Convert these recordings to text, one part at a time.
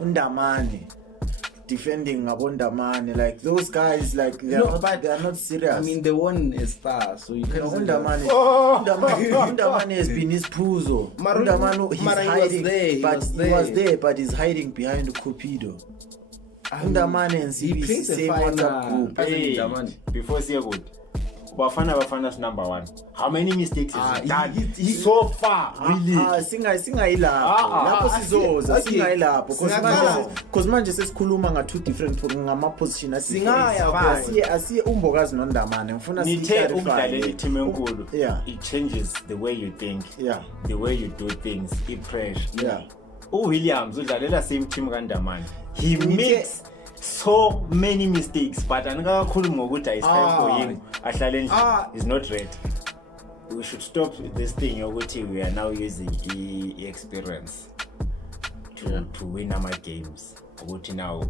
Undamane defending Abondamane, like those guys, like they are not serious. I mean, they won a star, so you can't. Undamane has been his pruzo. Undamane, he's hiding, he was there, but he's hiding behind Cupido. Undamane and CBC same WhatsApp group. Hey, before say good. Bafana's number one. How many mistakes has he done so far? Really? Lapho sizoza singayilapho because manje sesikhuluma nga two different ngama position asiye umbokazi noNdamane ngifuna siclarify umdlaleli team enkulu. It changes the way you think, the way you do things, pressure. Williams udlalela same team kaNdamane. He makes so many mistakes, but angakakhulumi ngokuthi it's time for him ahlale endlini. He's not ready. We should stop this thing yokuthi we are now using experience to win our games. Ukuthi now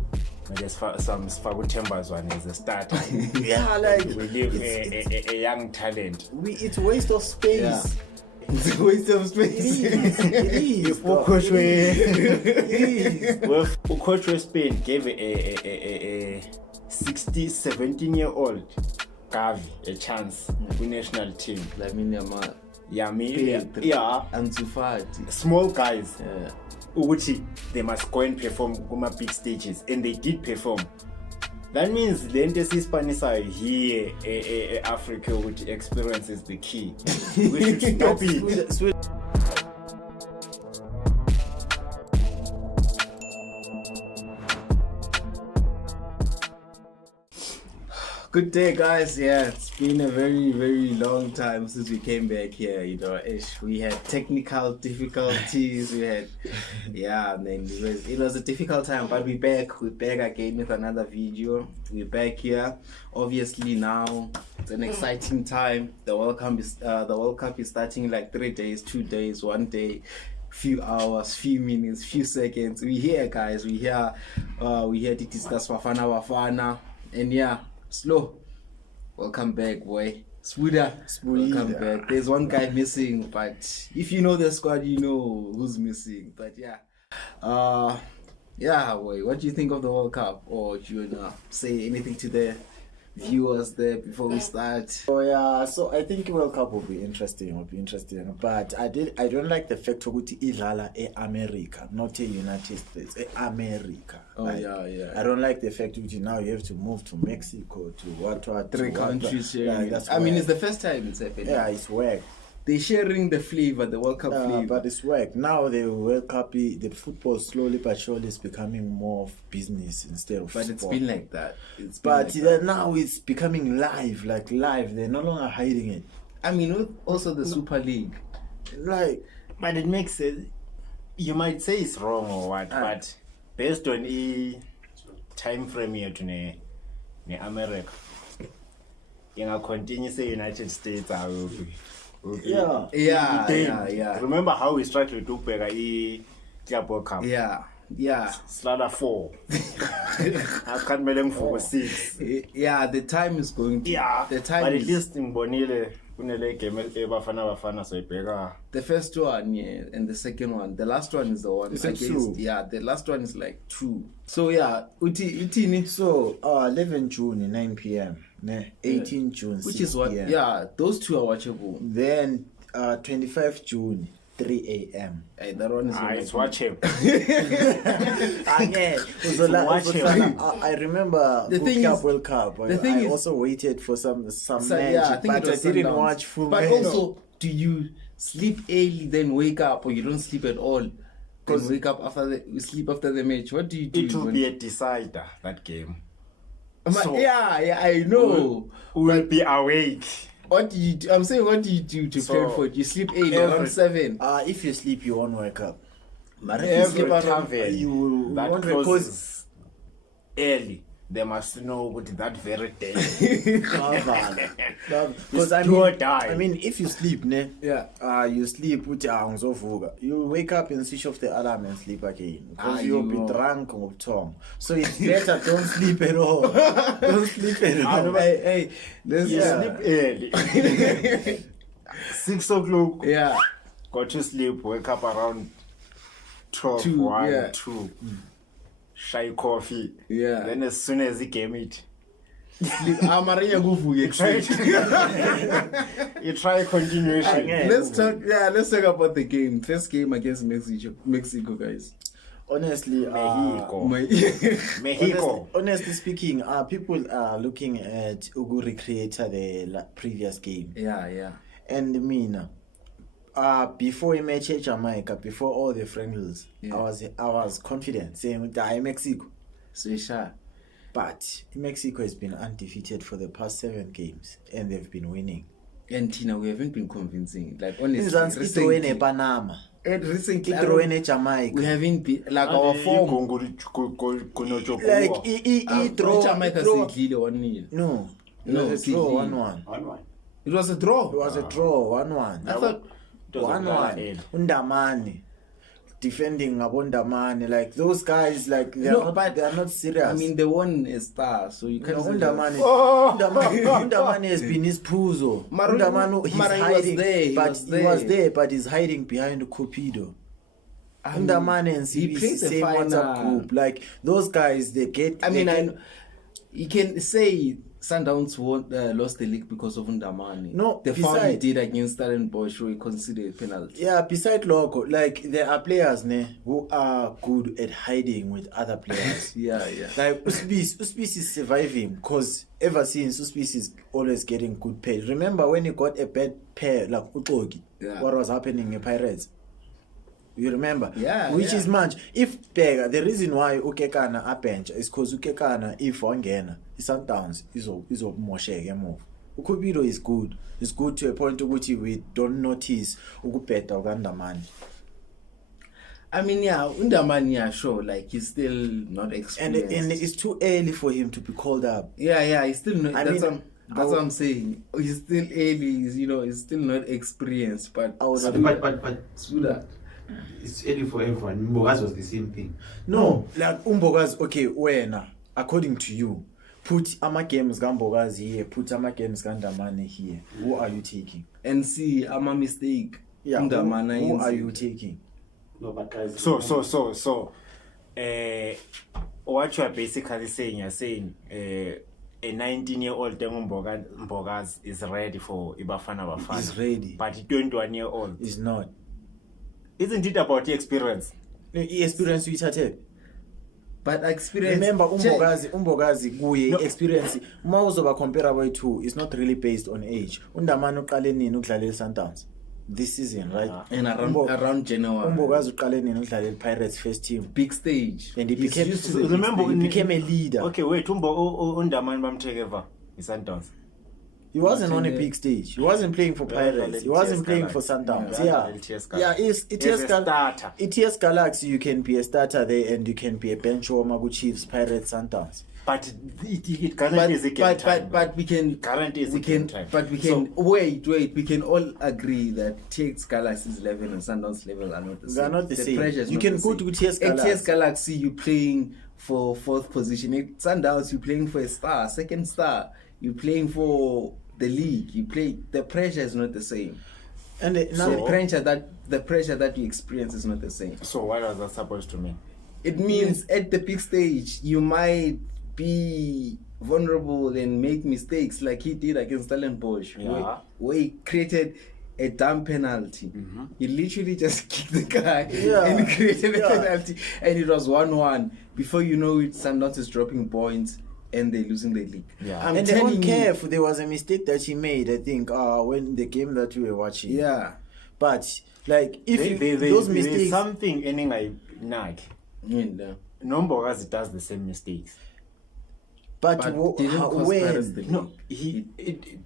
some Sfakutembas one is a starter. Like we leave a young talent. It's a waste of space. It's a waste of space. It is. Ucoach Spain gave a 17-year-old Gavi a chance with national team. Lamine Yamal. Ansu Fati. Small guys. Uguchi, they must go and perform on big stages, and they did perform. That means the Spanish here, Africa, which experience is the key. We should stop it. Good day, guys. It's been a very, very long time since we came back here. We had technical difficulties. It was a difficult time, but we're back. We're back again with another video. We're back here. Obviously, now it's an exciting time. The World Cup is starting in like 3 days, 2 days, 1 day. Few hours, few minutes, few seconds. We're here, guys. We're here to discuss Bafana. And Slow, welcome back, boy. Spuda, welcome back. There's one guy missing, but if you know the squad, you know who's missing. But boy, what do you think of the World Cup? Or do you wanna say anything to the viewers there before we start? So I think World Cup will be interesting. But I don't like the fact that idlala America, not United States, America. I don't like the fact that now you have to move to Mexico to three countries here. I mean, it's the first time it's happening. It's work. They're sharing the flavor, the World Cup flavor. But it's work. Now the World Cup, the football slowly but surely is becoming more of business instead of sport. It's been like that. Now it's becoming live. They're no longer hiding it. I mean, also the Super League. But it makes sense. You might say it's wrong or what, but based on the time frame here to America, you know, continue say United States are Remember how we started to do the Club World Cup? Slaughter 4. I can't make for 6. The time is going to. The time. But at least in Bonile, Bafana so the first one, and the second one. The last one is the one against. The last one is like 2. So Utini. So 11 June 9 p.m. 18 June 6 which is what? PM. Those 2 are watchable. Then 25 June 3 a.m. Hey, that one is it's watchable. I remember the thing is, World Cup. I also waited for some match, but I didn't watch full match. But also, do you sleep early then wake up, or you don't sleep at all? Because wake up sleep after the match. What do you do? It will be a decider, that game. I know. We'll be awake. What do you do? I'm saying, what do you do to prepare for it? You sleep 8 around 7. If you sleep, you won't wake up. But if you sleep around, you won't closes early. They must know what that very day. Because I mean, if you sleep, you sleep with your you wake up and switch off the alarm and sleep again. Because you'll be drunk with tongue. So it's better don't sleep at all. Don't sleep at all. Hey, sleep early. 6 o'clock. Go to sleep. Wake up around 12, 1, 2. shy coffee. Yeah. Then as soon as he came it, you try continuation. Let's talk about the game. First game against Mexico, guys. Honestly, Mexico. Honestly speaking, people are looking at Ugu recreate the previous game. Yeah. And Mina, before we met Jamaica, before all the friendlies, I was confident saying that Mexico. So sure. But Mexico has been undefeated for the past 7 games, and they've been winning. And Tina, we haven't been convincing. Like honestly, recently, Panama. And recently, Jamaica. We haven't been like our form. Like draw Jamaica 1-0. No, it was a draw 1-1. It was a draw. It was a draw 1-1. I thought 1-1. Undamani defending Abondamani, like those guys, like they are not serious. I mean, they won a star, so you can't. Undamani has been his puzo. Undamani, he's hiding, he was there, but he's hiding behind Cupido. Undamani and CBC same WhatsApp group. Like those guys, they get. You can say Sundowns lost the league because of Undamani. No, the foul he did against Stellenbosch, we consider a penalty. Yeah, beside logo, like there are players who are good at hiding with other players. yeah. Like Uspis is surviving because ever since Uspis is always getting good pay. Remember when he got a bad pair like Utogi? Yeah. What was happening in Pirates? You remember? Yeah. Which is much. If Pega, the reason why Ukekana a bench is because Ukekana, if Wangena, Sundowns is Moshe move. Ukubido is good. It's good to a point to which we don't notice Ukupeta Ugandamani. I mean, Undamani, sure, like he's still not experienced. And it's too early for him to be called up. Yeah, he's still not. That's what I'm saying. He's still early. He's still not experienced. But Suda, it's early for everyone. Mbogazi was the same thing. No, like Mbogazi, okay, when according to you, put Ama Games Gambogazi here, put Ama Games Gandamane here. Who are you taking? And see, I'm a mistake. Yeah, who are you taking? No, but guys. So, what you are basically saying, you're saying a 19-year-old Mbogazi is ready for Ibafana Bafana. He's ready. But a 21-year-old is not. Isn't it about the experience? The experience we chatted. But experience. Remember, Umbogazi, experience. Mauzoba comparable to is not really based on age. Undamano Kaleni Nuklale Sundowns this season, right? And around January. Umbogazi Kaleni Nuklale Pirates first team. Big stage. And he became a leader. Okay, wait, Undaman Bamtegeva is Sundowns. He wasn't on a big stage. He wasn't playing for Pirates. He wasn't playing for Sundowns. ETS Galaxy, you can be a starter there and you can be a bench warmer with Chiefs, Pirates, Sundowns. But it currently is a game time. But we can wait. We can all agree that TX Galaxy's level and Sundowns level are not the same. They are not the same. You can go to TS Galaxy. TS Galaxy, you playing for 4th position. At Sundowns, you playing for a star, 2nd star. You playing for the league. The pressure is not the same. And the pressure that you experience is not the same. So what was that supposed to mean? It means at the big stage you might be vulnerable and make mistakes like he did against Stellenbosch, where he created a dumb penalty. Mm-hmm. He literally just kicked the guy and created a penalty, and it was 1-1. Before you know it, Sundowns is dropping points and they're losing the league. Yeah. And they don't care if there was a mistake that he made, I think, when the game that we were watching. Yeah. But, like, if those mistakes... There's something ending like nag. Nombogazi does the same mistakes. But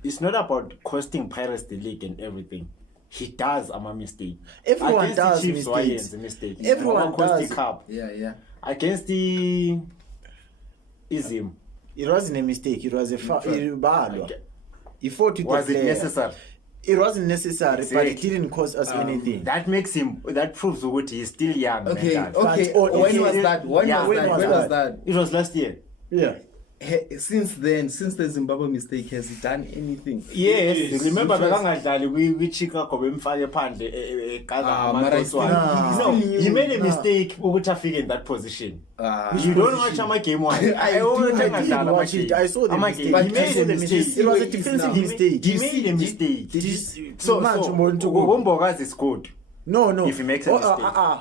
it's not about costing Pirates the league and everything. He does a mistake. Everyone does mistake. Everyone does. The cup. Yeah. Against the Izim. It wasn't a mistake. It was a foul. He fought with Was it necessary? It wasn't necessary, but it didn't cost us anything. That proves that he's still young. Okay. When was that? When was that? It was last year. Yeah. since the Zimbabwe mistake, has he done anything? Yes, remember bekangadlali kwi-Chicago bemfake phandle no, he made a mistake ukuthi afike in that position. You don't watch ama-game one. I watch it. I saw the mistake. He made a mistake. It was a defensive mistake. He made a mistake. So Wombokazi is good. No. If he makes a mistake,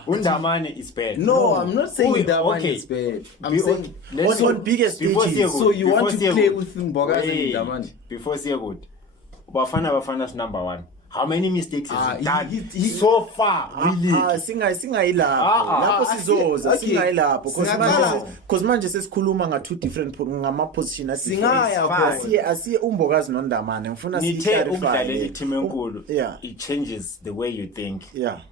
Undamane is bad. No, I'm not saying Undamane is bad. I'm saying on biggest stages. So you want to play with Mbokazi and Undamane? Before Seagood, Bafana's number one. How many mistakes has he done so far? Really? Singayilapho sizoza singayilapho because manje sesikhuluma nga two different ngama-position asiye uMbokazi noNdamane ngifuna ukudlalela i-team enkulu. It changes the way you think,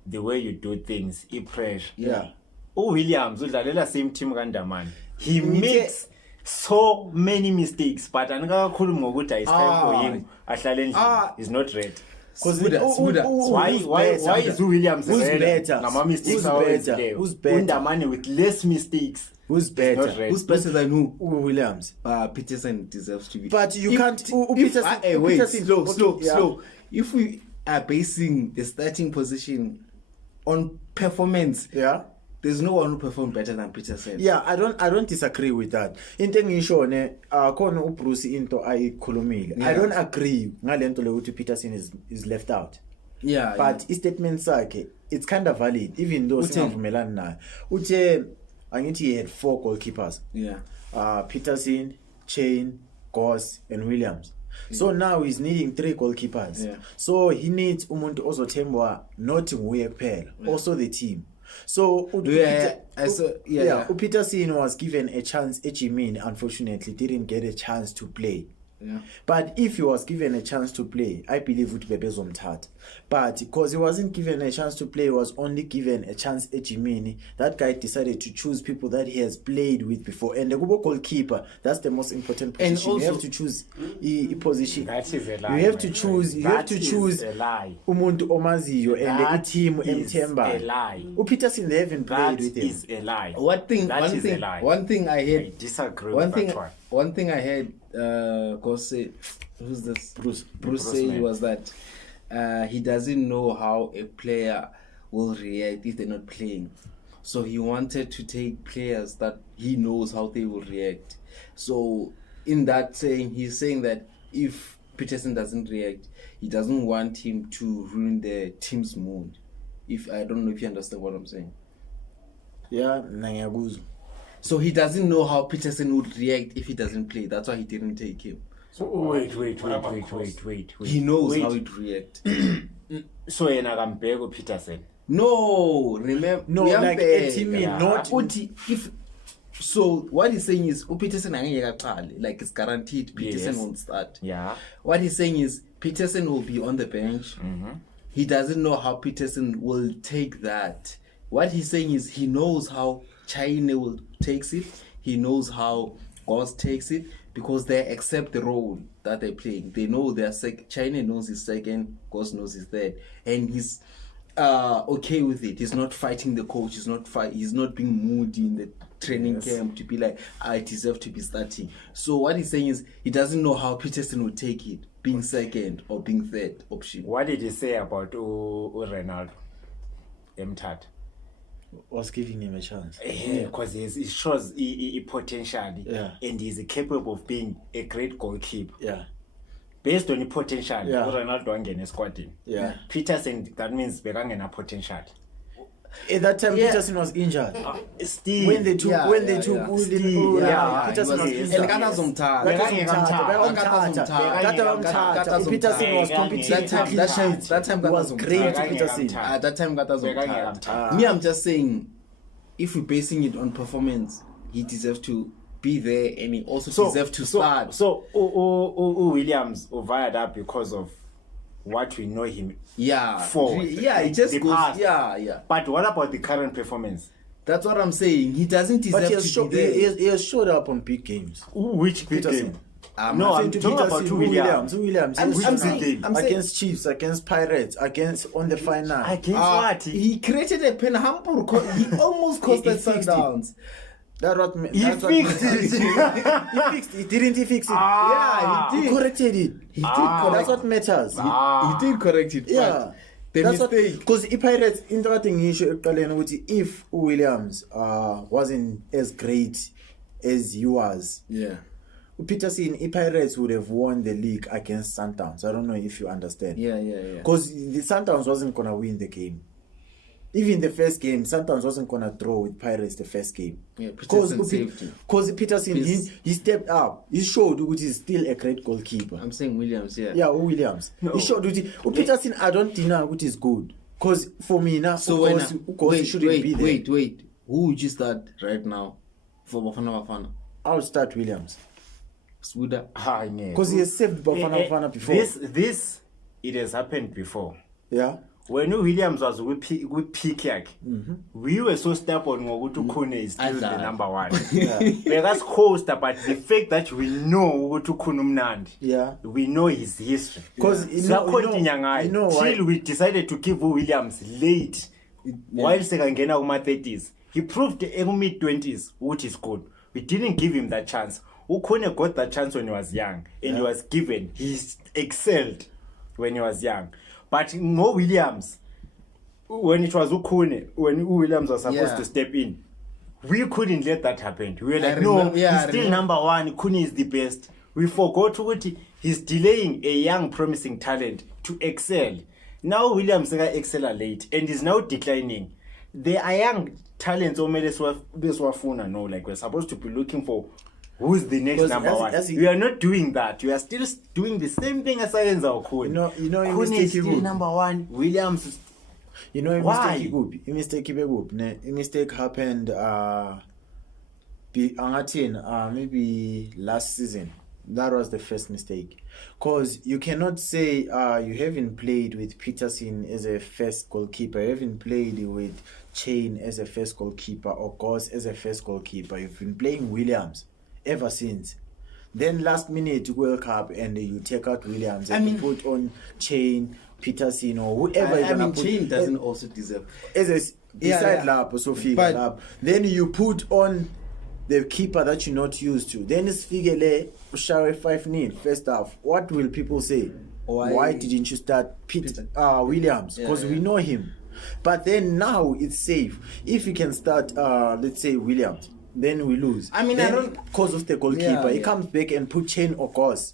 the way you do things, i-pressure. Williams udlalela same team kaNdamane. He makes so many mistakes, but anikakhulumi ngokuthi it's time for him ahlale endlini. He's not ready. Because why is Williams better? Who's better? Undamane with less mistakes. Who's better? Who's better than who? Williams. Peterson deserves to be. But you can't. Slow. If we are basing the starting position on performance, there's no one who performed better than Peterson. I don't disagree with that. Into engisho ne khona uBruce into ayikhulumile. I don't agree ngalento lokuthi Peterson is left out. But istatement sakhe it's kind of valid even though singavumelani nayo. Uthe angithi he had 4 goalkeepers. Peterson, Chain, Goss and Williams. So now he's needing 3 goalkeepers. So he needs umuntu ozothembwa not nguye kuphela, also the team. So Peterson was given a chance. Ejimini unfortunately didn't get a chance to play. But if he was given a chance to play, I believe would be bezomthatha. But because he wasn't given a chance to play, he was only given a chance Ejimini. That guy decided to choose people that he has played with before. And the goalkeeper, that's the most important position. And also, you have to choose a position. That is a lie. You have to choose. You have to choose umuntu omaziyo and the team Mthemba. A lie. Peterson, they haven't played with him. That is a lie. One thing I heard. I disagree with that one. One thing I heard. Say, who's this? Bruce say was that he doesn't know how a player will react if they're not playing. So he wanted to take players that he knows how they will react. So in that saying, he's saying that if Peterson doesn't react, he doesn't want him to ruin the team's mood. I don't know if you understand what I'm saying. So he doesn't know how Peterson would react if he doesn't play. That's why he didn't take him. So wait. He knows how he'd react. So Enagambego Peterson. No, remember. No, like a team not. If so, what he's saying is, Peterson like it's guaranteed Peterson won't start. What he's saying is Peterson will be on the bench. He doesn't know how Peterson will take that. What he's saying is he knows how China will takes it. He knows how Goss takes it because they accept the role that they're playing. They know their China knows his second, Goss knows his third, and he's okay with it. He's not fighting the coach. He's not being moody in the training camp to be like, I deserve to be starting. So what he's saying is he doesn't know how Peterson will take it, being second or being third option. What did he say about Ronaldo? Mthat was giving him a chance because he shows potential and he's capable of being a great goalkeeper based on the potential. Ronaldo angene squading. Peterson, that means bekangena potential. At that time, Peterson was injured. Still, when they took Peterson was injured. Peterson was competing. That time was great. Peterson. At that time, me, I'm just saying, if we're basing it on performance, he deserves to be there, and he also deserves to start. So, Williams fired up because of what we know him for. It just goes. Past. But what about the current performance? That's what I'm saying. He doesn't deserve to be there. He has showed up on big games. Which big game? I'm talking about Williams. Against Chiefs, against Pirates, against on the final. Against what? He created a penhamper. He almost cost that Sundowns. He fixed it. Didn't he fix it? Yeah, he did. He corrected it. He did correct. That's what matters. He did correct it. Yeah. The mistake. Because Pirates interacting issue if Williams wasn't as great as he was. Yeah. Peterson, Pirates would have won the league against Sundowns. I don't know if you understand. Yeah. Because the Sundowns wasn't gonna win the game. Even the first game, Sundowns wasn't gonna draw with Pirates the first game. Yeah, because Peterson, he stepped up. He showed that he's still a great goalkeeper. I'm saying Williams, yeah. Yeah, Williams. No. He showed that Peterson, I don't deny what is good. Because for me now, he shouldn't be there. Wait. Who would you start right now for Bafana Bafana? I would start Williams. Spuda. Because he has saved Bafana Bafana before. This it has happened before. Yeah. When Williams was with Peacock, we were so stubborn ngokuthi Khune is still the number one. Because coast, but the fact that we know ukuthi Khune umnandi. Yeah. We know his history. Because you know till we decided to give Williams late while sekangena kuma-30s. He proved in mid-20s which is good. We didn't give him that chance. Khune got that chance when he was young and he was given. He excelled when he was young. But no Williams, when it was Khune, when Williams was supposed to step in, we couldn't let that happen. We were like, he's still number one. Khune is the best. We forgot what he's delaying a young, promising talent to excel. Now Williams excel late and is now declining. There are young talents like we're supposed to be looking for who's the next number one. We are not doing that. We are still doing the same thing as Khune. Khune is still number one. Williams. Why? Mistake happened maybe last season. That was the first mistake. Because you cannot say you haven't played with Peterson as a first goalkeeper. You haven't played with Chain as a first goalkeeper or Goss as a first goalkeeper. You've been playing Williams ever since. Then last minute World Cup and you take out Williams and you put on Chain, Peterson or whoever. Chain doesn't also deserve. Lap. Then you put on the keeper that you're not used to. Then it's Figele, Share 5-0 first half. What will people say? Why didn't you start Williams? Because we know him. But then now it's safe. If you can start, let's say Williams, then we lose. I don't because of the goalkeeper. He comes back and put Chain or Goss.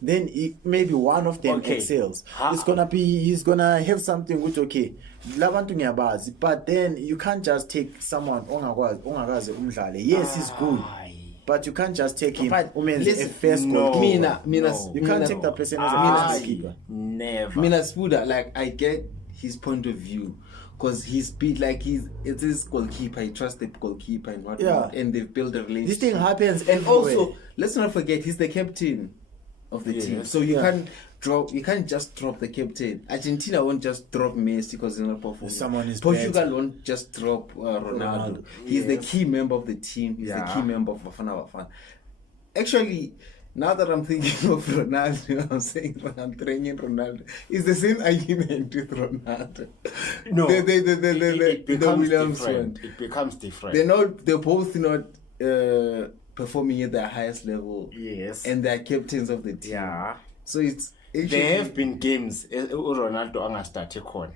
Then maybe one of them excels. He's gonna have something which but then you can't just take someone yes, he's good. But you can't just take him as a first goalkeeper. You can't take that person as a first goalkeeper. Never. Spuda, like I get his point of view. Because it's his goalkeeper, he trusts the goalkeeper and whatnot, and they've built a relationship. This thing happens and also, let's not forget, he's the captain of the team. So you can't just drop the captain. Argentina won't just drop Messi because he's not performing. Portugal won't just drop Ronaldo. He's the key member of the team. He's the key member of Bafana Bafana. Actually, now that I'm thinking of Ronaldo, I'm saying I'm training Ronaldo. It's the same argument with Ronaldo. No, it becomes different. It becomes different. They're both not performing at their highest level. Yes, and they're captains of the team. Yeah. So it's there have been games Ronaldo angastarted khona.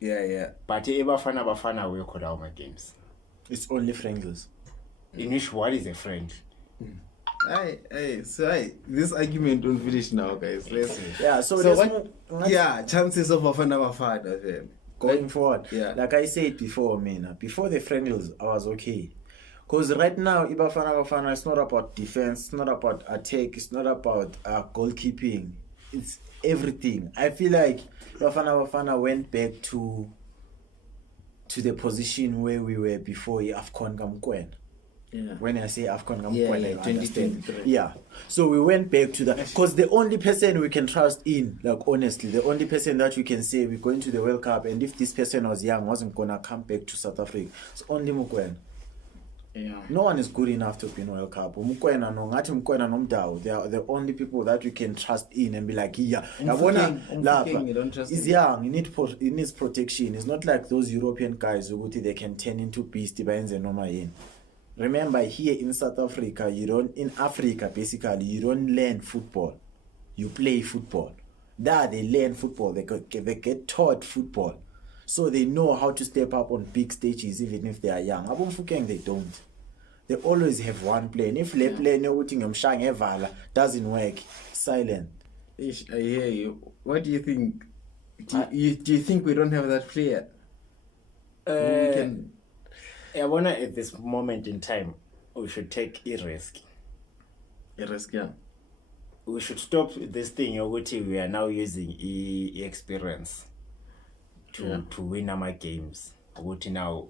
Yeah. But Bafana we could our games. It's only friendlies. In which what is a friend? This argument don't finish now, guys. Let's see. Yeah, chances of Bafana going forward. Yeah. Like I said before, before the friendlies, I was okay. Because right now, Bafana, it's not about defense, it's not about attack, it's not about goalkeeping. It's everything. I feel like Bafana went back to the position where we were before AFCON Gamkwen. Yeah. When I say AFCON, I understand. Yeah. So we went back to that. Because the only person we can trust in, like honestly, the only person that we can say we're going to the World Cup, and if this person was young, wasn't going to come back to South Africa, it's only Mokoena. Yeah. No one is good enough to be in World Cup. Umkwena no ngathi Umkwena nomdawu. They are the only people that we can trust in and be like, yeah. Umfukeng, you don't trust he's him. young. He needs protection. It's not like those European guys who they can turn into beasts by noma yini. Remember, here in South Africa, in Africa basically, you don't learn football. You play football. They learn football. They get taught football. So they know how to step up on big stages even if they are young. Abomfukeng, they don't. They always have one play. And if they play doesn't work, silent. I hear you. What do you think? Do you think we don't have that player? I wonder at this moment in time, we should take a risk. A risk, yeah. We should stop this thing. We are now using experience to win our games. Now,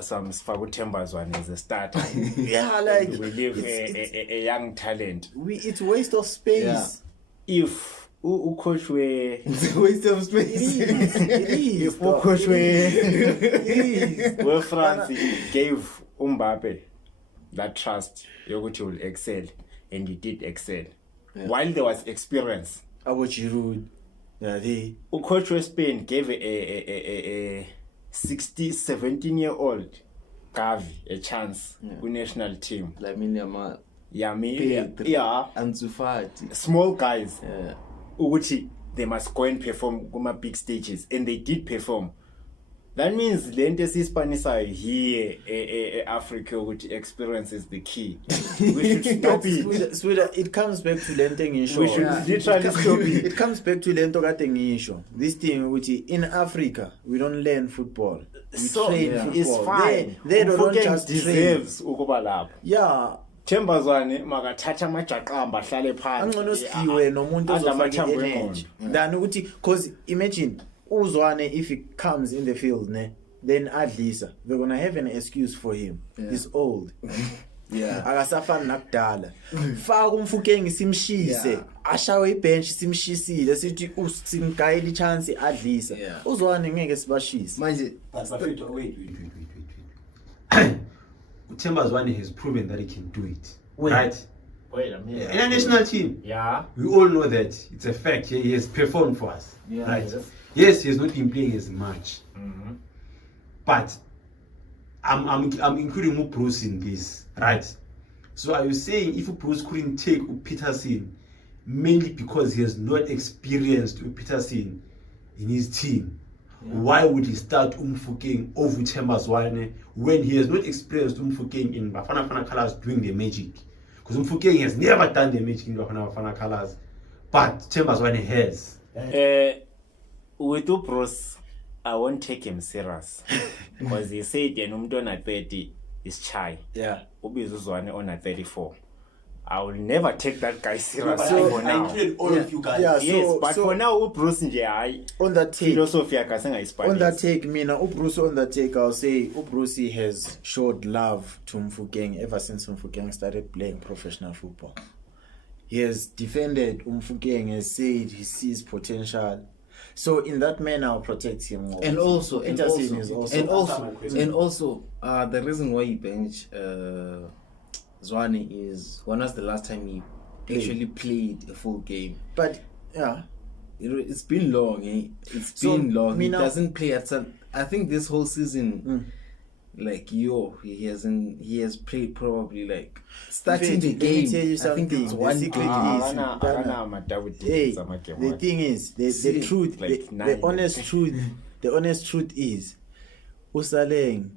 some Thembas one as a starter. Yeah, like we leave a young talent. It's a waste of space. Yeah. If coach were it's a waste of space. It is. If coach were France gave Mbappe that trust, Yoguchi will excel, and he did excel. Yeah. While there was experience. About Giroud, coach were Spain gave a 17-year-old Gavi a chance with national team. Lamine Yamal. Yeah. Ansu Fati. Small guys. Yeah. Uguchi, they must go and perform on big stages, and they did perform. That means the Spanish here, Africa, which experience is the key. We should stop it. It comes back to Lenteng issue. We should literally stop it. It comes back to Lenteng issue. This thing, which in Africa, we don't learn football. We train football. It's fine. They don't just deserves ukubalapha. Yeah. Thembazwane makathatha amajaqamba ahlale phansi. Angcono siwe nomuntu ozofaka energy. Than ukuthi because imagine Uzwane, if he comes in the field, then Adlisa, they're gonna have an excuse for him. Yeah. He's old. Yeah. Akasafana nakudala. Faka Umfukeng simshise. Ashawe ibench simshisile sithi usimgayela ichance Adlisa. Uzwane ngeke sibashise. Manje wait. Thembazwane has proven that he can do it. Right? Wait a minute. In a national team. Yeah. We all know that it's a fact. He has performed for us. Yeah. Right? Yes, he has not been playing as much. Mm-hmm. But I'm including Bruce in this, right? So are you saying if Bruce couldn't take Peterson mainly because he has not experienced Peterson in his team, why would he start Umfukeng over Thembazwane when he has not experienced Umfukeng in Bafana Bafana Colors doing the magic? Because Umfukeng has never done the magic in Bafana Bafana Colors, but Thembazwane has. With Bruce, I won't take him serious because he said Umntwana 30 is shy. Yeah. Ubizuzwane on 34. I will never take that guy serious. So for now. I include all of you guys. Yeah, yes, but for now, Bruce on that take, philosophy on that take, Bruce on that take, I'll say Bruce has showed love to Mfukeng ever since Mfukeng started playing professional football. He has defended Mfukeng, has said he sees potential. So in that manner, I'll protect him more. And also, the reason why he benched Zwane is when was the last time he actually played a full game? But yeah, it's been long. It's been long. He doesn't play at some. I think this whole season, he has played probably like starting the game. Let me tell you something. I think it's one the thing is, the truth, the honest truth is, Usaleng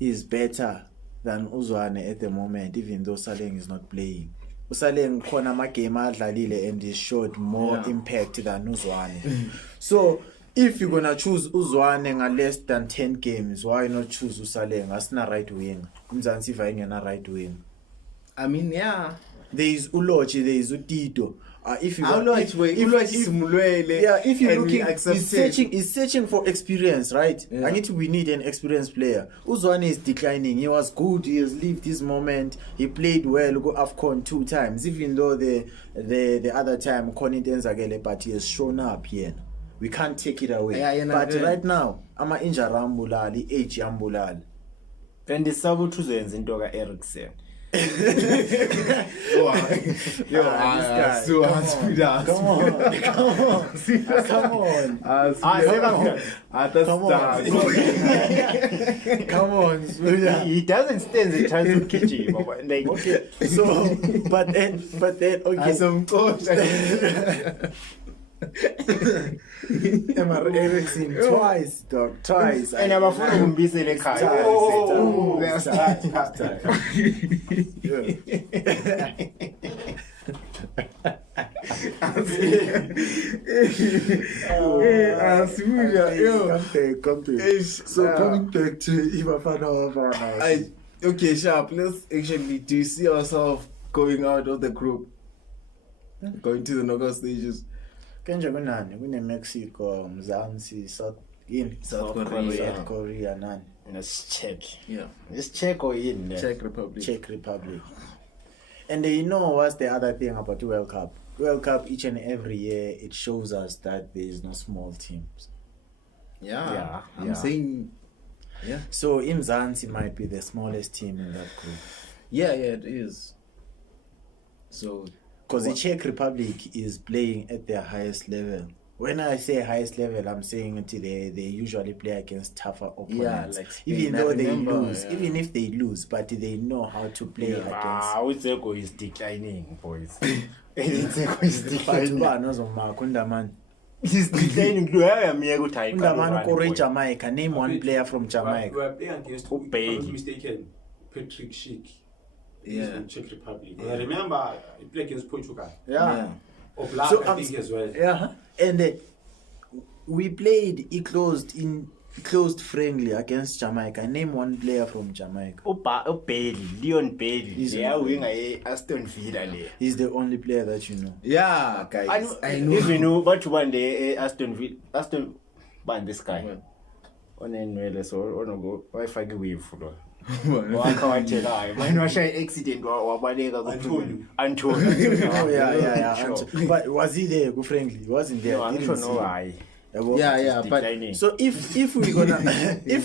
is better than Uzwane at the moment, even though Saleng is not playing. Usaleng khona amagame adlalile and he showed more impact than Uzwane. So if you're gonna choose Uzwane less than 10 games, why not choose Usaleng? Asina right wing. Mzansi Vaingena right wing. I mean, yeah. There is Ulochi, there is Utito. If you he's searching for experience, right? Yeah. We need an experienced player. Uzwane is declining. He was good. He has lived this moment. He played well. Go AFCON 2 times, even though the other time Connie Denzagele, but he has shown up here. We can't take it away. But right now, I'm injury ambulali, age ambulali. And the sabotage uzenza into ka Eriksen. Come on. He doesn't stand the chance to catch him. Like, okay, so but then okay. Eriksen twice, dog, twice. And I'm afraid to be selected. Come to. So coming back to Ibafana. Okay, Sharp. Let's actually. Do you see yourself going out of the group, going to the knockout stages? Kenje kunani kune-Mexico, Mzansi, South Korea nani? Let's check. Yeah. Let's check or in there. Czech Republic. And you know what's the other thing about the World Cup? World Cup each and every year it shows us that there is no small teams. I'm saying. Yeah. So Mzansi might be the smallest team in that group. Yeah, it is. So. Because the Czech Republic is playing at their highest level. When I say highest level, I'm saying they usually play against tougher opponents. Yeah, like even though they lose, even if they lose, but they know how to play against. Uzeko is declining, boys. Uzeko is declining. He's declining. Undaman Kore Jamaica. Name one player from Jamaica. We are playing against, if I'm not mistaken, Patrick Schick. In Czech Republic. I remember he played against Portugal. Yeah. Or Black, so, I think as well. Yeah. And we played closed friendly against Jamaica. Name one player from Jamaica. Leon Bailey. He's Aston Villa. He's the only player that you know. Yeah, guys. I know. If you know, but one day Aston ban this guy. On anyway, so on go. Why find wave for? Accident but was he there friendly? He wasn't there. No, I don't know why. But so if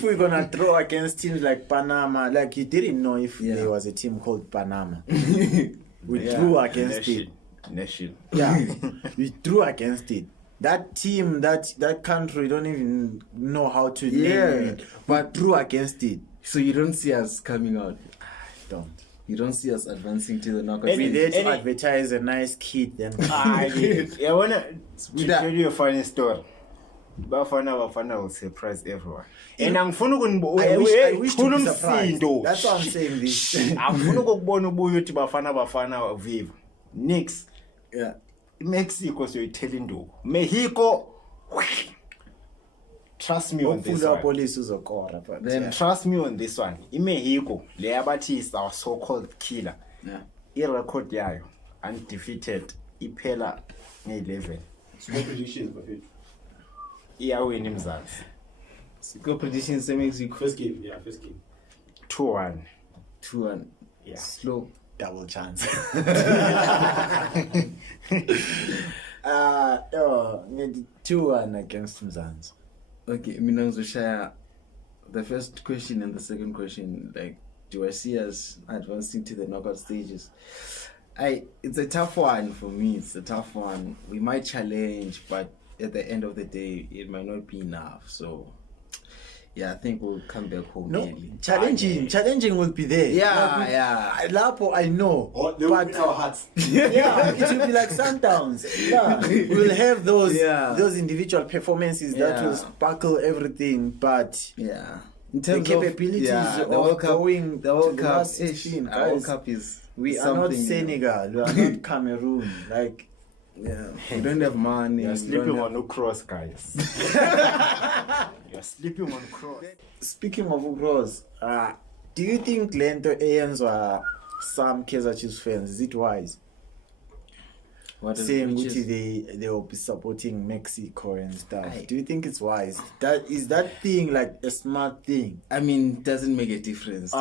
we're gonna throw against teams like Panama, like you didn't know if there was a team called Panama. We drew against it. Yeah, we drew against it. That team, that country, don't even know how to name it, but drew against it. So you don't see us coming out. Don't. You don't see us advancing to the knockout. We there to advertise a nice kid. Then I wanna tell you a funny story. Bafana will surprise everyone. And I'm I wish to be surprised. That's why I'm saying this. I'm gonna to Bafana Viva. Next. Yeah. Mexico, so you're telling you. Mexico. Trust me on this one. Then trust me on this one. In Mexico, Leabati is our so-called killer. Yeah. Record yayo undefeated. Iphela 11. So what predictions for it? Win Mzansi. Score predictions Mexico. First game. 2-1. 2-1. Yeah. Slow. Double chance. 2-1 against Mzansi. Okay, Minangzo Shaya, the first question and the second question, like, do I see us advancing to the knockout stages? It's a tough one for me. It's a tough one. We might challenge, but at the end of the day, it might not be enough. So, yeah, I think we'll come back home. No, challenging will be there. Lapo, I know. They will win our hearts. Yeah, it will be like Sundowns. Yeah, we'll have those individual performances that will sparkle everything. But in terms the capabilities of the World Cup, going the World Cup, 16, guys, World Cup is we are not Senegal. We are not Cameroon. Like. Yeah, you don't have money. You're sleeping on cross, guys. You're sleeping on cross. Speaking of cross, do you think Lento Ayans or some Kaizer Chiefs fans, is it wise? Saying they will be supporting Mexico and stuff. Do you think it's wise? Is that thing like a smart thing? I mean, it doesn't make a difference.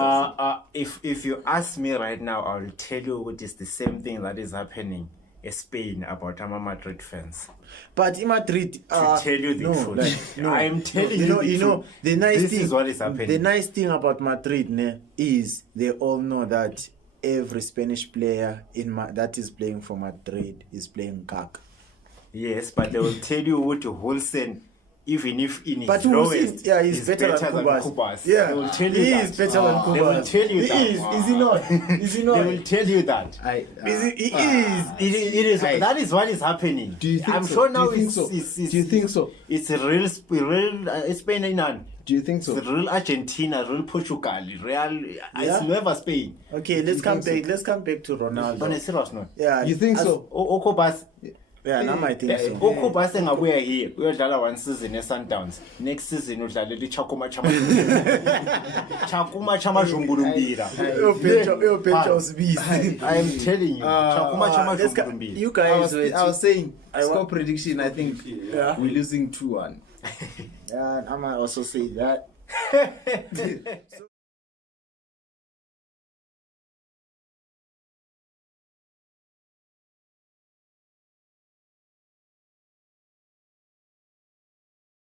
If you ask me right now, I'll tell you what is the same thing that is happening Spain about Madrid fans. But in Madrid, to tell you the truth, no, I am telling you the nice this thing is what is happening. The nice thing about Madrid is they all know that every Spanish player that is playing for Madrid is playing caca. Yes, but they will tell you what Olsen, even if in his lowest, he's better than Kubas. Yeah, they will tell you that. He is better than Kubas. They will tell you that. Is he not? Is he not? They will tell you that. It is. That is what is happening. Do you think I'm so? sure now Do you think so? It's a real Spain in none. Do you think so? It's real Argentina, real Portugal, real. It's never Spain. Okay, let's come back to Ronaldo. On a serious note. Yeah, you think so? Okobas. Yeah, now I think so. Okobas ngabuya here. Uyodlala one season eSundowns. Next season udlala iChakuma Chama. Chakuma Chama Jumbulumbira. I am telling you. Chakuma Chama Jumbulumbira. You guys, I was saying score prediction. I think we're losing 2-1. Yeah, I might also say that.